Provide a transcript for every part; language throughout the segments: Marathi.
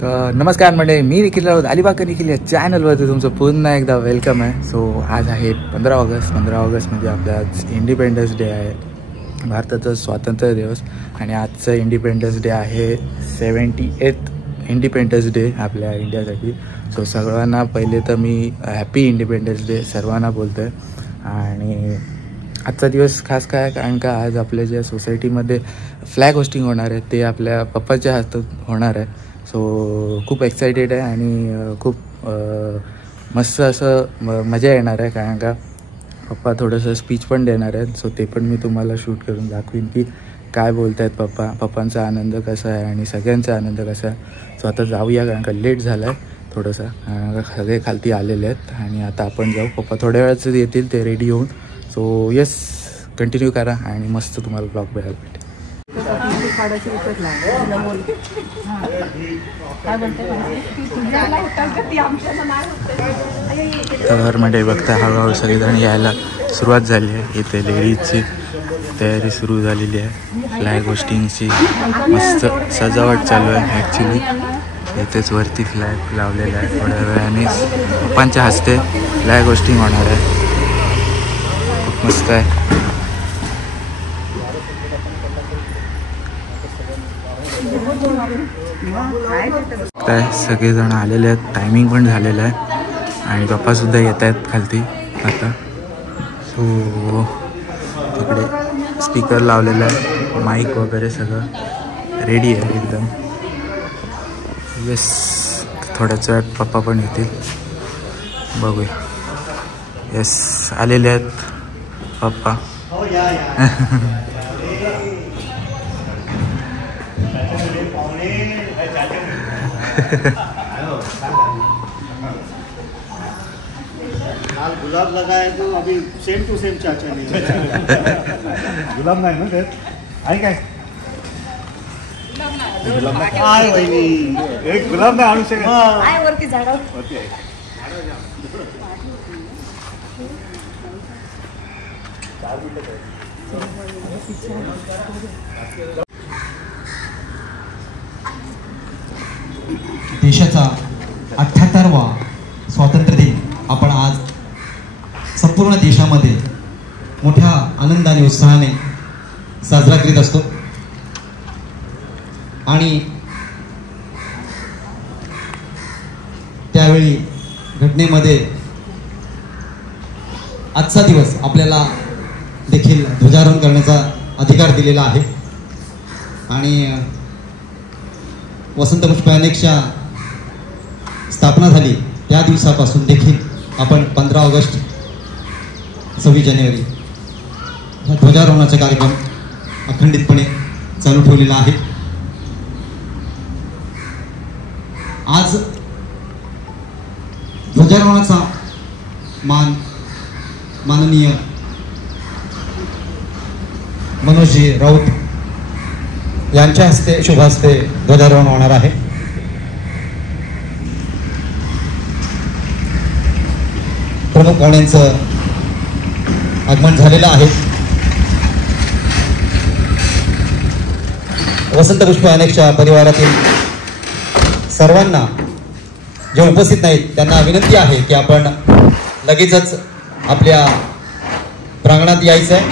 तर नमस्कार मंडळी, मी निखिल राऊत, अलिबाग निखिल या चॅनलवरती तुमचं पुन्हा एकदा वेलकम आहे. सो आज आहे 15 ऑगस्ट. 15 ऑगस्ट म्हणजे आपला आज इंडिपेंडन्स डे आहे, भारताचा स्वातंत्र्य दिवस. आणि आजचं इंडिपेंडन्स डे आहे 78th इंडिपेंडन्स डे आपल्या इंडियासाठी. सो सर्वांना पहिले तर मी हॅपी इंडिपेंडन्स डे सर्वांना बोलतो आहे. आणि आजचा दिवस खास काय, कारण का आज आपल्या ज्या सोसायटीमध्ये फ्लॅग होस्टिंग होणार आहे ते आपल्या पप्पाच्या हातात होणार आहे. सो खूप एक्सायटेड आहे आणि खूप मस्त असं मजा येणार आहे, कारण का पप्पा थोडंसं स्पीच पण देणार आहेत. सो ते पण मी तुम्हाला शूट करून दाखवीन की काय बोलत आहेत पप्पांचा आनंद कसा आहे आणि सगळ्यांचा आनंद कसा आहे. सो आता जाऊया, कारण का लेट झाला आहे थोडंसं, सगळे खालती आलेले आहेत आणि आता आपण जाऊ. पप्पा थोड्या वेळाच येतील ते रेडी होऊन. सो येस, कंटिन्यू करा आणि मस्त तुम्हाला ब्लॉग बघायला भेटेल. तर म्हणजे बघता हळूहळू सगळेजण यायला सुरुवात झाली आहे. इथे लेडीजची तयारी सुरू झालेली आहे, फ्लॅग होस्टिंगची मस्त सजावट चालू आहे. ॲक्च्युली इथेच वरती फ्लॅग लावलेला आहे. थोड्या वेळाने पप्पांच्या हस्ते फ्लॅग होस्टिंग होणार आहे. खूप मस्त आहे. काय सगळेजण आलेले आहेत, टायमिंग पण झालेलं आहे आणि पप्पासुद्धा येत आहेत खालती आता. सो तिकडे स्पीकर लावलेला आहे, माईक वगैरे सगळं रेडी आहे एकदम. येस, थोड्याच वेळात पप्पा पण येतील, बघूया. येस, आलेले आहेत पप्पा. गुलाब लगाए तो अभी सेम टू सेम चाचा नहीं गुलाब नाही ना त्यात आहे काय? काय वहिनी, एक गुलाब नाही आणू शकत आहे वरती झाडावरती आहे. देशाचा 78वा स्वातंत्र्य दिन आपण आज संपूर्ण देशामध्ये मोठ्या आनंदाने उत्साहाने साजरा करीत असतो. आणि त्यावेळी घटनेमध्ये आजचा दिवस आपल्याला देखील ध्वजारोहण करण्याचा अधिकार दिलेला आहे. आणि वसंत पुष्पयानेच्या स्थापना झाली त्या दिवसापासून देखील आपण 15 ऑगस्ट 26 जानेवारी हा ध्वजारोहणाचा कार्यक्रम अखंडितपणे चालू ठेवलेला आहे. आज ध्वजारोहणाचा मान माननीय मनोजजी राऊत यांच्या हस्ते शुभ हस्ते ध्वजारोहण होणार आहे. प्रमुख पाहुण्यांचं आगमन झालेलं आहे. वसंत पुष्प अनेकच्या परिवारातील सर्वांना जे उपस्थित नाहीत त्यांना विनंती आहे की आपण लगेचच आपल्या प्रांगणात यायचं आहे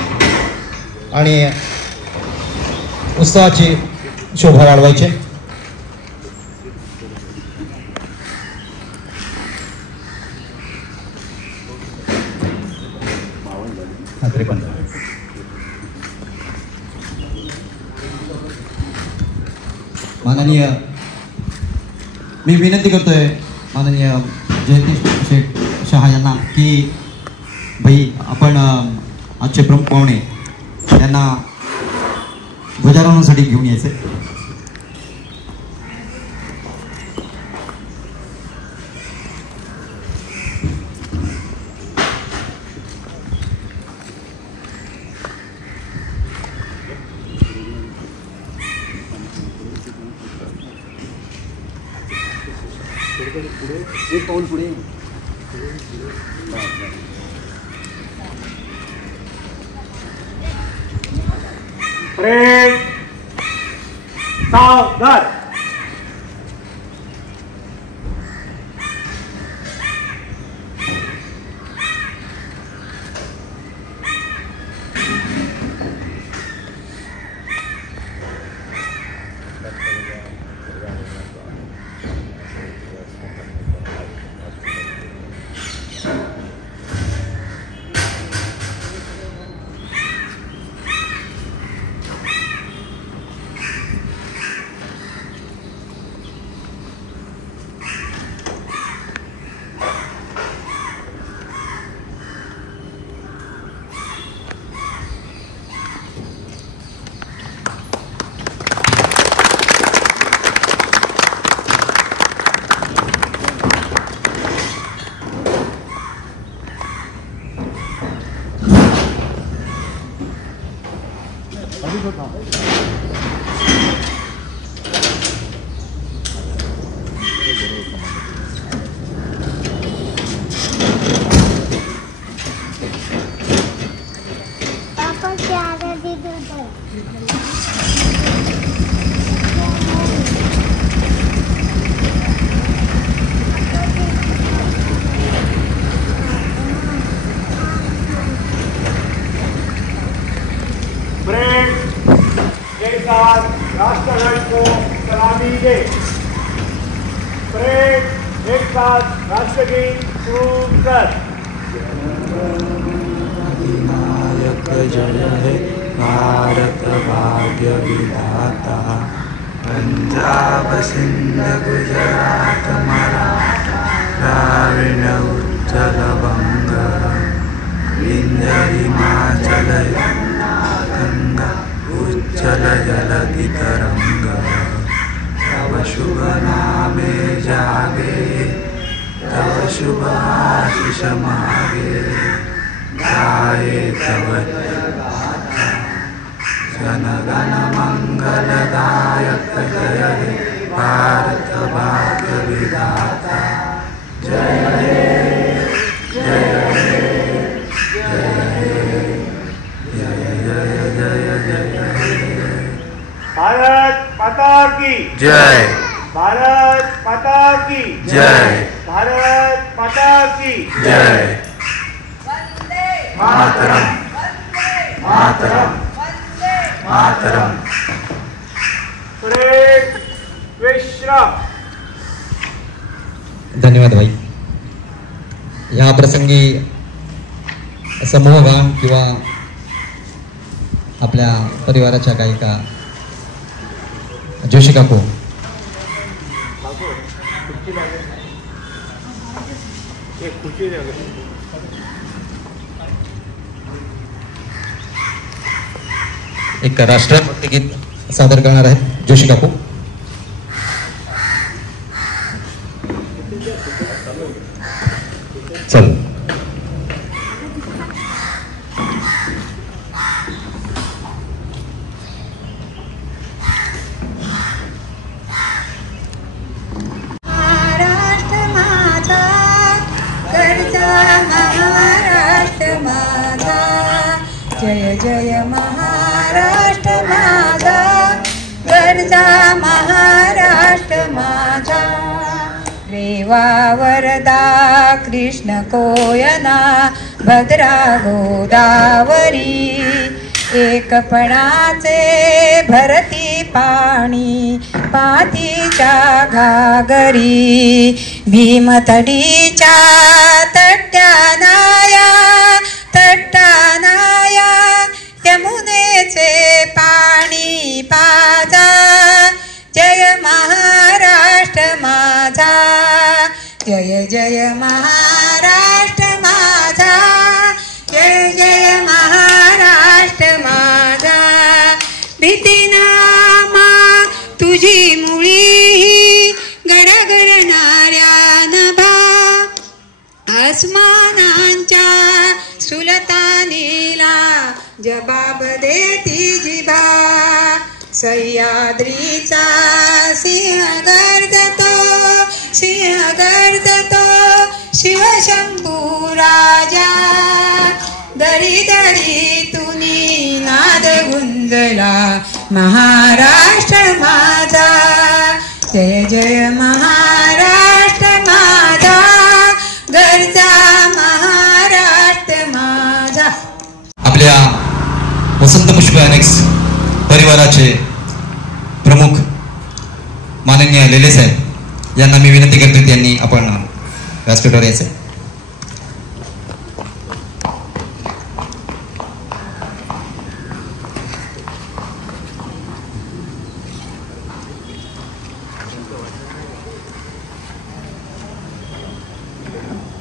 आणि उत्सवाची शोभा वाढवायची. माननीय मी विनंती करतोय माननीय जयंती शेठ शहा यांना की भाई आपण आजचे प्रमुख पाहुणे त्यांना ध्वजारोहणासाठी घेऊन यायचे. एक पाऊल पुढे. सावधान. राष्ट्रगीत को सलामी दे। परेड एक साथ राष्ट्रगीत शुरू कर। अधिनायक जय हे भारत भाग्य विधाता, पंजाब सिंध गुजरात मराठा द्राविड उत्कल बंग, विंध्य हिमाचल यमुना गंगा उच्चल जलधि तरंग, तव शुभ नामे जागे, तव शुभ आशीष मागे, गाये तव गाथा, जन गण मंगलदायक जय हे भारत भाग्य विधाता, जय हे जय हे जय जय जय जय जय। भारत माता की जय, भारत माता की जय, भारत माता की जय। मातरम मातरम मातरम। परेड विश्राम। धन्यवाद भाई। या प्रसंगी समूहगान किंवा आपल्या परिवाराच्या गायिका जोशी काकू एक राष्ट्रभक्ती गीत सादर करणार आहेत जोशी काकू। चल जय जय महाराष्ट्र माझा, गरजा महाराष्ट्र माझा, रेवा वरदा कृष्ण कोयना भद्रा गोदावरी, एकपणाचे भरती पाणी पातीच्या घागरी, भीमथडीच्या तट्ट्यानाया तट्टानाया यमुनेचे पाणी पाजा, जय महाराष्ट्र माझा, जय जय महाराष्ट्र माझा, जय जय महाराष्ट्र माझा। भीतीनामा तुझी मुळी गरगरणाऱ्या नभा, आसमानांच्या सुलतानीला जबाब देती जिभा, सह्याद्रीचा सिंह गर्जतो शिवशंभू राजा, दरी दरी तुनी नाद गुंजला महाराष्ट्र माझा, जय जय महाराष्ट्र माझा, गरजा महाराष्ट्र माझा। आपल्या वसंत पुष्प अनेक्स परिवाराचे प्रमुख माननीय लेले साहेब यांना मी विनंती करतो त्यांनी आपण व्यासपीठावर यायचं।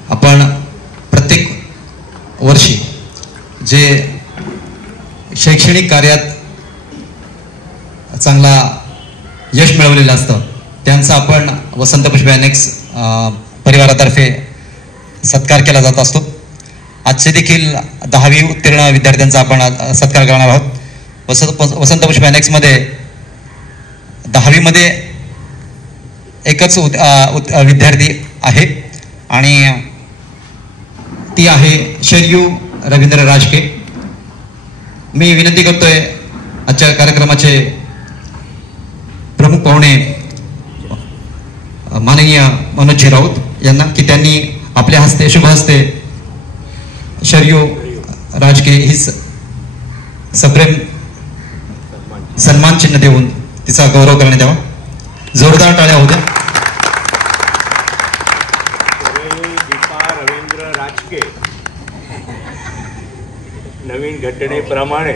आपण प्रत्येक वर्षी जे शैक्षणिक कार्यात चांगला यश मिळवलेलं असतं त्यांचा आपण वसंत पुष्प अनेक्स परिवारातर्फे सत्कार केला जात असतो। आजचे देखील 10वी उत्तीर्ण विद्यार्थ्यांचा आपण सत्कार करणार आहोत। वसंत पुष्प अनेक्समध्ये 10वी मध्ये एकच विद्यार्थी आहे आणि ती आहे शरयू रवींद्र राजके. मी विनंती करतोय आजच्या कार्यक्रमाचे प्रमुख पाहुणे माननीय मनोजी राऊत यांना की त्यांनी आपल्या हस्ते शुभ हस्ते शरयू राजके ही सप्रेम सन्मान चिन्ह देऊन तिचा गौरव करण्यात यावा. जोरदार टाळ्या होत्या. रवींद्र राजके नवीन घटनेप्रमाणे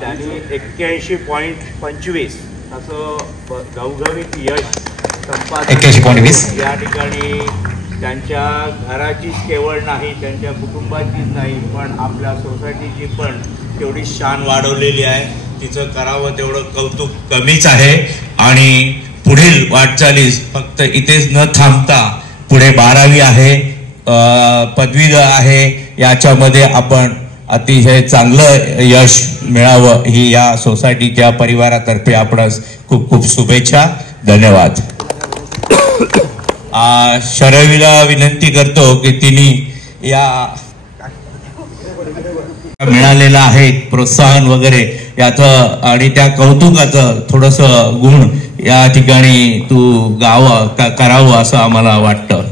त्यांनी 81.25 असं घवघवीत यश संपादन 81.20 या ठिकाणी त्यांच्या घराचीच केवळ नाही, त्यांच्या कुटुंबाचीच नाही, पण आपल्या सोसायटीची पण तेवढी शान वाढवलेली आहे. तिचं करावं तेवढं कौतुक कमीच आहे. आणि पुढील वाटचालीस फक्त इथेच न थांबता पुढे 12वी आहे, पदवीधर आहे, याच्यामध्ये आपण अतिशय चांगलं यश मिळावं ही या सोसायटीच्या परिवारातर्फे आपणास खूप खूप शुभेच्छा. धन्यवाद. शरयूला विनंती करतो की तिने या मिळालेलं आहे प्रोत्साहन वगैरे याचं आणि त्या कौतुकाचं थोडस गुण या ठिकाणी तू करावं असं आम्हाला वाटतं.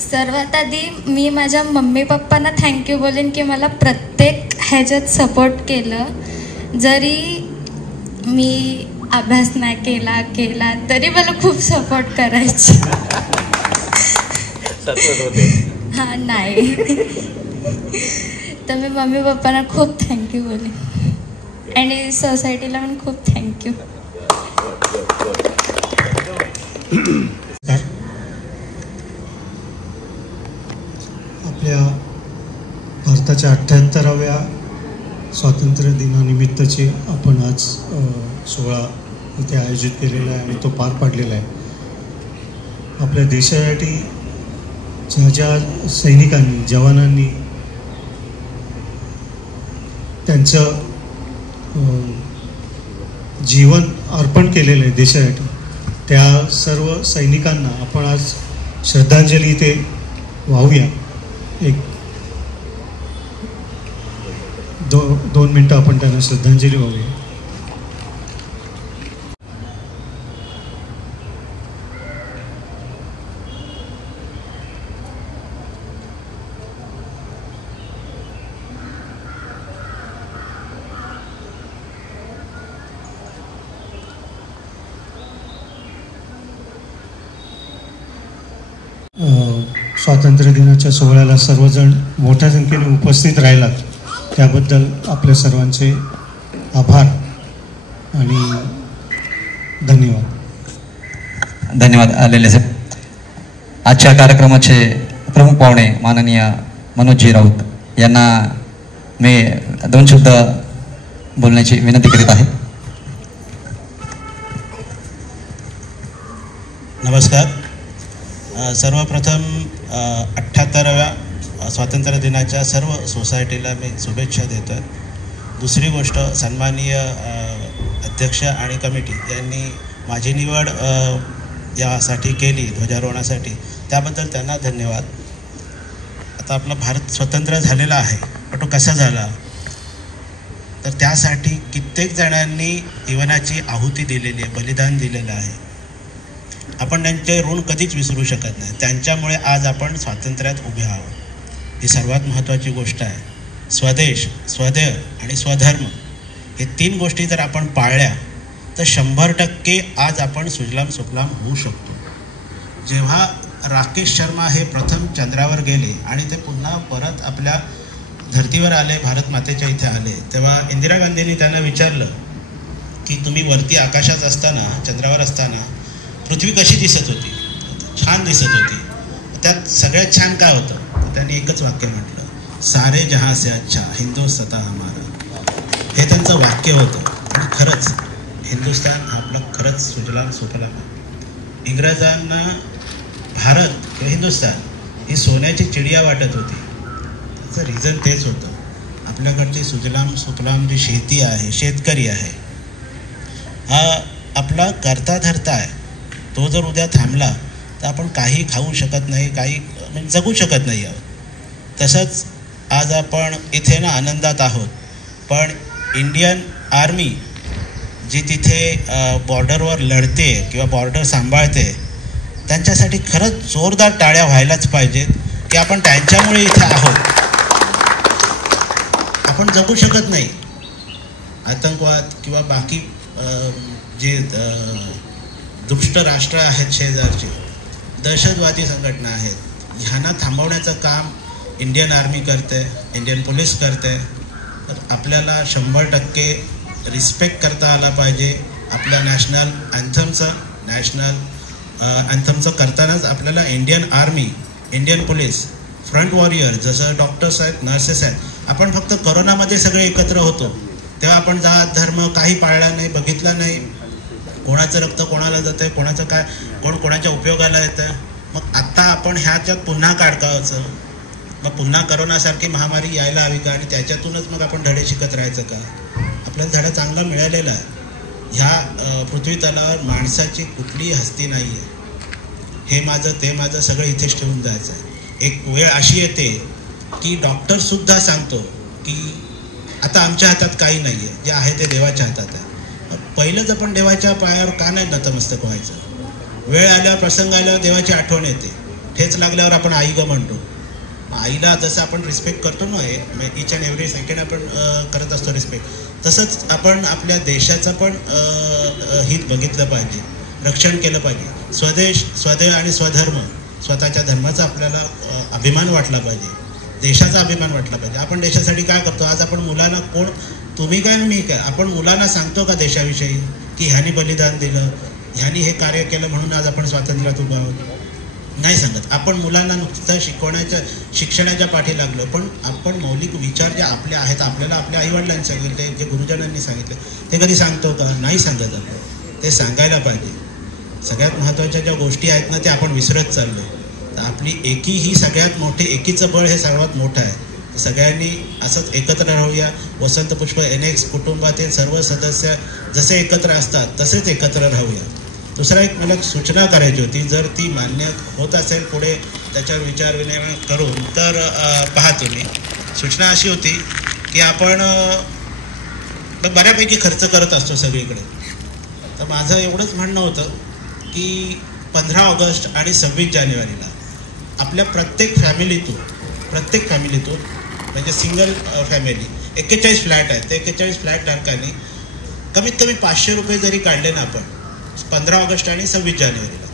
सर्वात आधी मी माझ्या मम्मी पप्पांना थँक्यू बोलेन की मला प्रत्येक ह्याच्यात सपोर्ट केलं. जरी मी अभ्यास नाही केला तरी मला खूप सपोर्ट करायचे. हां नाही तर मी मम्मी पप्पांना खूप थँक्यू बोलेन आणि सोसायटीला पण खूप थँक्यू. आपल्या भारताच्या 78व्या स्वातंत्र्य दिनानिमित्तचे आपण आज सोहळा इथे आयोजित केलेला आहे आणि तो पार पाडलेला आहे. आपल्या देशासाठी ज्या सैनिकांनी जवानांनी त्यांचं जीवन अर्पण केलेलं आहे देशासाठी, त्या सर्व सैनिकांना आपण आज श्रद्धांजली इथे वाहूया. एक 2 मिनटं आपण त्यांना श्रद्धांजली वाहूया. स्वातंत्र्य दिनाच्या सोहळ्याला सर्वजण मोठ्या संख्येने उपस्थित राहिलात त्याबद्दल आपल्या सर्वांचे आभार आणि धन्यवाद. धन्यवाद आलेले साहेब. आजच्या कार्यक्रमाचे प्रमुख पाहुणे माननीय मनोजी राऊत यांना मी 2 शब्द बोलण्याची विनंती करीत आहे. नमस्कार. सर्वप्रथम 78व्या स्वातंत्र्य दिनाच्या सर्व सोसायटीला मी शुभेच्छा देतो. दुसरी गोष्ट, सन्माननीय अध्यक्ष आणि कमिटी यांनी माझी निवड यासाठी केली ध्वजारोहणासाठी, त्याबद्दल त्यांना धन्यवाद. आता आपला भारत स्वतंत्र झालेला आहे, पण तो कसा झाला तर त्यासाठी कित्येक जणांनी जीवनाची आहुती दिलेली आहे, बलिदान दिलेलं आहे. आपण त्यांचे ऋण कधीच विसरू शकत नाही. त्यांच्यामुळे आज आपण स्वातंत्र्यात उभे आहोत. ही सर्वात महत्त्वाची गोष्ट आहे. स्वदेश, स्वदेह आणि स्वधर्म हे 3 गोष्टी जर आपण पाळल्या तर 100% आज आपण सुजलाम सुफलाम होऊ शकतो. जेव्हा राकेश शर्मा हे प्रथम चंद्रावर गेले आणि ते पुन्हा परत आपल्या धर्तीवर आले, भारत मातेच्या इथे आले, तेव्हा इंदिरा गांधींनी त्यांना विचारलं की तुम्ही वरती आकाशात असताना, चंद्रावर असताना पृथ्वी कशी दिसत होती? छान दिसत होती. त्यात सगळ्यात छान काय होतं? तर त्यांनी एकच वाक्य म्हटलं, सारे जहां से अच्छा हिंदुस्तान हमारा. हे त्यांचं वाक्य होतं. आणि खरंच हिंदुस्तान आपलं खरंच सुजलाम सुफलाम. इंग्रजांना भारत किंवा हिंदुस्तान ही सोन्याची चिडिया वाटत होती. त्याचं रिझन तेच होतं, आपल्याकडची सुजलाम सुफलाम जी शेती आहे, शेतकरी आहे, हा आपला करता धरता आहे, तो जर उद्या थांबला तर आपण काही खाऊ शकत नाही, काही म्हणजे जगू शकत नाही आहोत. तसंच आज आपण इथे ना आनंदात आहोत, पण इंडियन आर्मी जी तिथे बॉर्डरवर लढते किंवा बॉर्डर सांभाळते, त्यांच्यासाठी खरंच जोरदार टाळ्या व्हायलाच पाहिजेत की आपण त्यांच्यामुळे इथे आहोत. आपण जगू शकत नाही. आतंकवाद किंवा बाकी जे दुष्ट राष्ट्र आहेत, शेजारचे दहशतवादी संघटना आहेत, ह्यांना थांबवण्याचं काम इंडियन आर्मी करते, इंडियन पोलीस करते. तर आपल्याला 100% रिस्पेक्ट करता आला पाहिजे. आपल्या नॅशनल अँथमचं करतानाच आपल्याला Indian army, Indian police, front warrior जसं डॉक्टर्स आहेत, नर्सेस आहेत, आपण फक्त करोनामध्ये सगळे एकत्र होतो तेव्हा आपण जात धर्म काही पाळला नाही, बघितला नाही. कोणाचं रक्त कोणाला जातं आहे, कोणाचं काय, कोण कोणाच्या उपयोगाला येतं आहे. मग आत्ता आपण ह्याच्यात पुन्हा काढकावायचं, मग पुन्हा करोनासारखी महामारी यायला हवी का? आणि त्याच्यातूनच मग आपण धडे शिकत राहायचं का? आपल्याला धडा चांगला मिळालेला आहे. ह्या पृथ्वी तलावर माणसाची कुठलीही हस्ती नाही आहे. हे माझं ते माझं सगळं इथेच ठेवून जायचं आहे. एक वेळ अशी येते की डॉक्टरसुद्धा सांगतो की आता आमच्या हातात काही नाही आहे, जे आहे ते देवाच्या हातात आहे. पहिलंच आपण देवाच्या पायावर का नाही नतमस्तक व्हायचं? वेळ आल्यावर, प्रसंग आल्यावर देवाची आठवण येते. ठेच लागल्यावर आपण आई ग म्हणतो. आईला जसं आपण रिस्पेक्ट करतो ना, इच अँड एव्हरी सेकंड आपण करत असतो रिस्पेक्ट, तसंच आपण आपल्या देशाचं पण हित बघितलं पाहिजे, रक्षण केलं पाहिजे. स्वदेश, स्वदेव आणि स्वधर्म, स्वतःच्या धर्माचा आपल्याला अभिमान वाटला पाहिजे, देशाचा अभिमान वाटला पाहिजे. आपण देशासाठी काय करतो? आज आपण मुलांना, कोण तुम्ही काय मी काय, आपण मुलांना सांगतो का देशाविषयी की ह्यांनी बलिदान दिलं, ह्यांनी हे कार्य केलं म्हणून आज आपण स्वातंत्र्यात उभा आहोत? नाही सांगत. आपण मुलांना नुसतं शिक्षणाच्या पाठी लागलो, पण आपण मौलिक विचार जे आपले आहेत, आपल्याला आपल्या आईवडिलांनी सांगितले, जे गुरुजनांनी सांगितले, ते कधी सांगतो का? नाही सांगत. आपण ते सांगायला पाहिजे. सगळ्यात महत्त्वाच्या ज्या गोष्टी आहेत ना, ते आपण विसरत चाललो. तर आपली एकी ही सगळ्यात मोठी, एकीचं बळ हे सर्वात मोठं आहे. तर सगळ्यांनी असंच एकत्र राहूया. वसंत पुष्प NX कुटुंबातील सर्व सदस्य जसे एकत्र असतात तसेच एकत्र राहूया. दुसरा एक मला सूचना करायची होती, जर ती मान्य होत असेल पुढे त्याच्यावर विचार विनिमय करून, तर पहा तुम्ही. सूचना अशी होती की आपण बऱ्यापैकी खर्च करत असतो सगळीकडे. तर माझं एवढंच म्हणणं होतं की 15 ऑगस्ट आणि 26 जानेवारीला आपल्या प्रत्येक फॅमिलीतून म्हणजे सिंगल फॅमिली 41 फ्लॅट आहेत, ते 41 फ्लॅट धारकांनी कमीत कमी 500 रुपये जरी काढले ना आपण 15 ऑगस्ट आणि 26 जानेवारीला,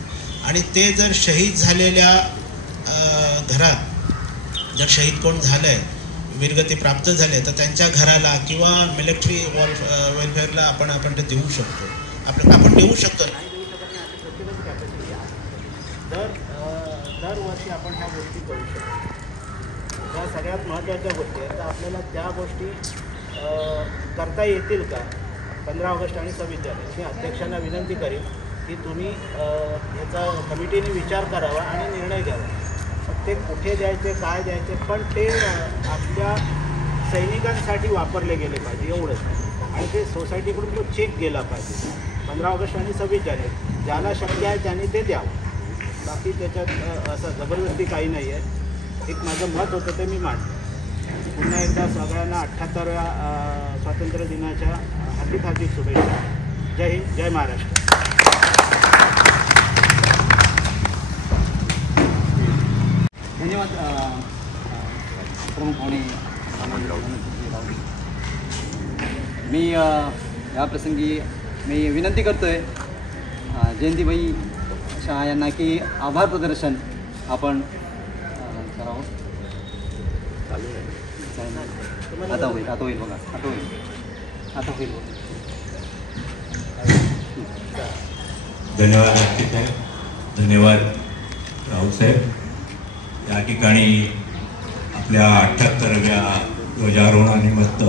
आणि ते जर शहीद झालेल्या घरात जर शहीद कोण झालं आहे, वीरगती प्राप्त झाले, तर त्यांच्या घराला किंवा मिलिटरी वेलफेअरला आपण ते देऊ शकतो. आपण देऊ शकतो. नाही देऊ शकत नाही अशी प्रत्येकच कॅपॅसिटी आहे. दरवर्षी आपण ह्या गोष्टी करू शकतो. त्या सगळ्यात महत्त्वाच्या गोष्टी आहेत. तर आपल्याला त्या गोष्टी करता येतील का? 15 ऑगस्ट आणि 26 जानेवारी मी अध्यक्षांना विनंती करीन की तुम्ही याचा कमिटीने विचार करावा आणि निर्णय घ्यावा. ते कुठे द्यायचे, काय द्यायचे, पण ते आपल्या सैनिकांसाठी वापरले गेले पाहिजे एवढंच. आणि ते सोसायटीकडून तो चेक गेला पाहिजे. 15 ऑगस्ट आणि 26 जानेवारी ज्याला शक्य आहे त्यांनी ते द्यावं. बाकी त्याच्यात असं जबरदस्ती काही नाही आहे. एक माझं मत होतं ते मी मांडतो. पुन्हा एकदा सगळ्यांना 78व्या स्वातंत्र्य दिनाच्या हार्दिक शुभेच्छा. जय हिंद, जय महाराष्ट्र. धन्यवाद प्रमुख पाहुणे. मी या प्रसंगी मी विनंती करतो आहे जयंतीबाई शाह यांना की आभार प्रदर्शन आपण करावं. आता होईल बघा, आता होईल. धन्यवाद अक्षय साहेब, धन्यवाद राऊत साहेब. या ठिकाणी आपल्या 78व्या ध्वजारोहणानिमित्त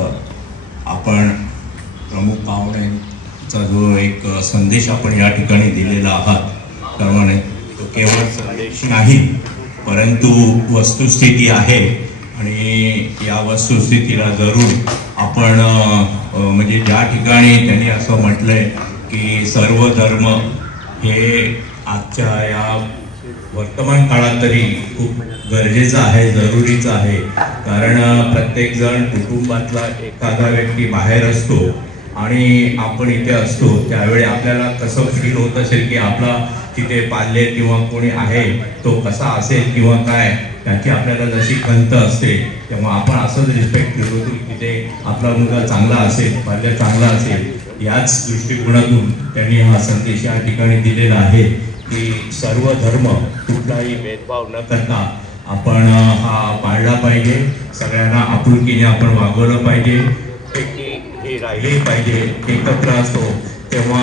आपण प्रमुख पाहुण्यांचा जो एक संदेश आपण या ठिकाणी दिलेला आहात त्याप्रमाणे तो केवळ संदेश नाही परंतु वस्तुस्थिती आहे. आणि या वस्तुस्थितीला धरून आपण म्हणजे ज्या ठिकाणी त्यांनी असं म्हटलंय की सर्व धर्म हे आजच्या या वर्तमान काळात तरी खूप गरजेचं आहे, जरुरीचं आहे. कारण प्रत्येकजण कुटुंबातला एखादा व्यक्ती बाहेर असतो आणि आपण इथे असतो, त्यावेळी आपल्याला कसं फील होत असेल की आपला तिथे पाल्य किंवा कोणी आहे तो कसा असेल किंवा काय, त्याची आपल्याला जशी खंत असते, तेव्हा आपण असंच रिस्पेक्ट करतो की तिथे आपला मुलगा चांगला असेल, पाल्य चांगला असेल. याच दृष्टिकोनातून त्यांनी हा संदेश या ठिकाणी दिलेला आहे की सर्व धर्म कुठलाही भेदभाव न करता आपण हा पाळला पाहिजे, सगळ्यांना आपुलकीने आपण वागवलं पाहिजे, ही राहिली पाहिजे. एकत्र असतो तेव्हा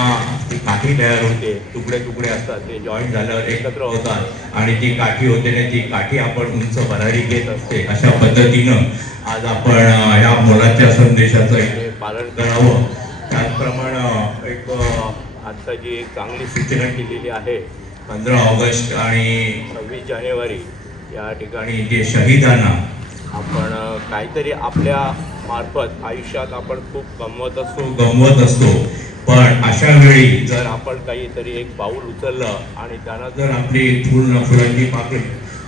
ती काठी तयार होते, तुकडे तुकडे असतात, ते जॉईंट झाल्यावर एकत्र होतात आणि ती काठी होते आणि ती काठी आपण उंच भरारी घेत असते. अशा पद्धतीनं आज आपण ह्या मोलाच्या संदेशाचं पालन करावं. त्याचप्रमाणे एक आत्ता जी एक चांगली सूचना केलेली आहे, 15 ऑगस्ट आणि 26 जानेवारी या ठिकाणी जे शहीदांना आपण काहीतरी आपल्या मार्फत आयुष्यात आपण खूप गमवत असतो, पण अशा वेळी जर आपण काहीतरी एक पाऊल उचललं आणि त्यांना जर आपली फुलांची पाकळी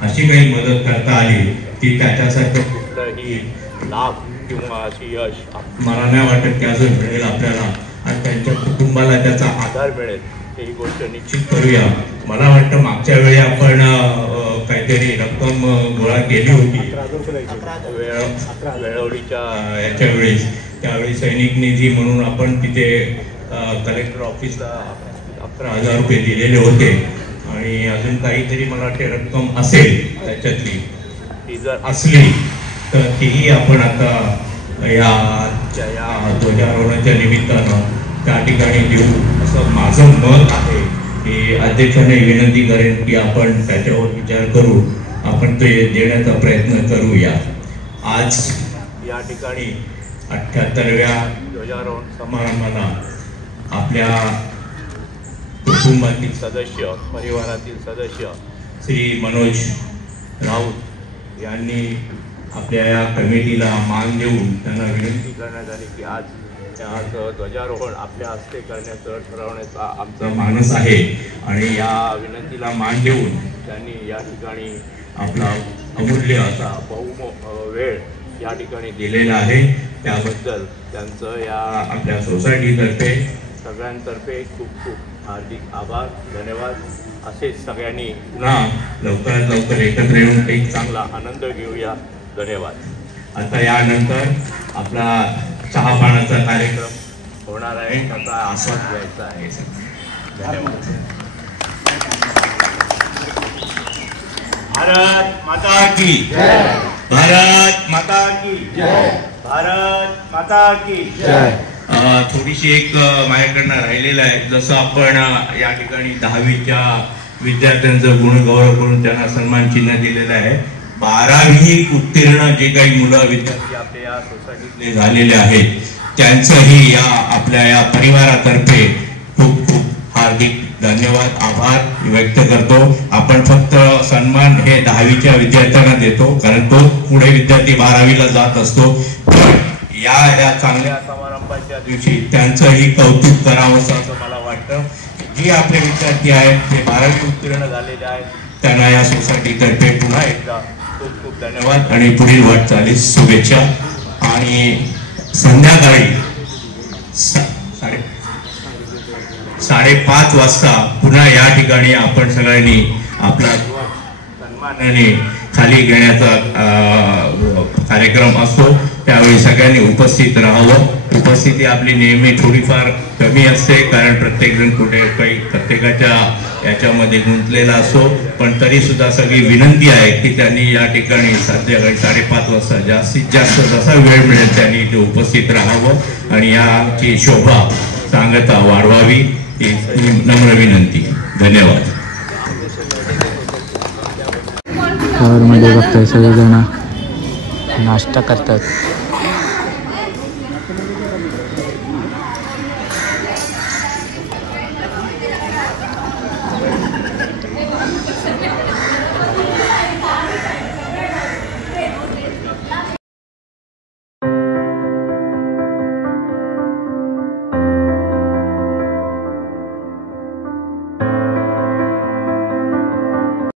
अशी काही मदत करता आली की त्याच्यासारखं कुठलंही लाभ किंवा अशी यश मला नाही वाटत की अजून मिळेल आपल्याला आणि त्यांच्या कुटुंबाला त्याचा आधार मिळेल. ही गोष्ट निश्चित करूया. मला वाटतं मागच्या वेळी आपण काहीतरी रक्कम गोळा केली होती वेळवडीच्या याच्या वेळेस, त्यावेळी सैनिक निधी म्हणून आपण तिथे कलेक्टर ऑफिसला 11,000 रुपये दिलेले होते आणि अजून काहीतरी मला वाटते रक्कम असेल त्याच्यातली, ती जर असली तर तीही आपण आता या ध्वजारोहणाच्या निमित्तानं त्या ठिकाणी देऊ असं माझं मत आहे. की अध्यक्षाने विनंती करेन की आपण त्याच्यावर विचार करू, आपण ते देण्याचा प्रयत्न करूया. आज या ठिकाणी 78व्या ध्वजारोहण समारंभाला आपल्या कुटुंबातील सदस्य, परिवारातील सदस्य श्री मनोज राऊत यांनी आपल्या या कमिटीला मान देऊन त्यांना विनंती करण्यात आली की आज ध्वजारोहण आपल्या हस्ते करण्याचं ठरवण्याचा आमचा मानस आहे आणि या विनंतीला मान देऊन त्यांनी या ठिकाणी आपला अमूल्य असा वेळ या ठिकाणी दिलेला आहे. त्याबद्दल त्यांचं या आपल्या सोसायटीतर्फे सगळ्यांतर्फे खूप खूप हार्दिक आभार, धन्यवाद. असेच सगळ्यांनी पुन्हा लवकरात लवकर एकत्र येऊन एक चांगला आनंद घेऊया. धन्यवाद. आता यानंतर आपला चहा पाण्याचा कार्यक्रम होणार आहे, त्याचा आस्वाद घ्यायचा आहे. धन्यवाद. भारत माता की जय. भारत माता की जय. भारत माता की जय. थोडीशी एक माझ्याकडनं राहिलेलं आहे. जसं आपण या ठिकाणी 10वीच्या विद्यार्थ्यांचं गुणगौरव करून त्यांना सन्मान चिन्ह दिलेलं आहे. 12वी उत्तीर्ण जे काही मुलं विद्यार्थी आपल्या या सोसायटीतले झालेले आहेत त्यांचंही या आपल्या या परिवारातर्फे खूप खूप हार्दिक धन्यवाद, आभार व्यक्त करतो. आपण फक्त सन्मान हे 10वीच्या विद्यार्थ्यांना देतो कारण तो पुढे विद्यार्थी 12वीला जात असतो. पण या चांगल्या समारंभाच्या दिवशी त्यांचंही कौतुक करावं असं मला वाटतं. जी आपले विद्यार्थी आहेत ते 12वी उत्तीर्ण झालेले आहेत त्यांना या सोसायटीतर्फे पुन्हा एकदा खूप खूप धन्यवाद आणि पुढील वाटचालीस शुभेच्छा. आणि संध्याकाळी 5:30 वाजता पुन्हा या ठिकाणी आपण सगळ्यांनी आपला सन्मानाने खाली घेण्याचा कार्यक्रम असतो. त्यावेळी सगळ्यांनी उपस्थित राहावं. उपस्थिती आपली नेहमी थोडीफार कमी असते कारण प्रत्येकजण कुठे काही प्रत्येकाच्या याच्यामध्ये गुंतलेला असतो. पण तरी सुद्धा सगळी विनंती आहे की त्यांनी या ठिकाणी संध्याकाळी 5:30 वाजता जास्तीत जास्त जसा वेळ मिळेल त्यांनी इथे उपस्थित राहावं आणि याची शोभा सांगता वाढवावी ही नम्र विनंती. धन्यवाद. मध्ये बघताय सगळेजण नाश्ता करतात.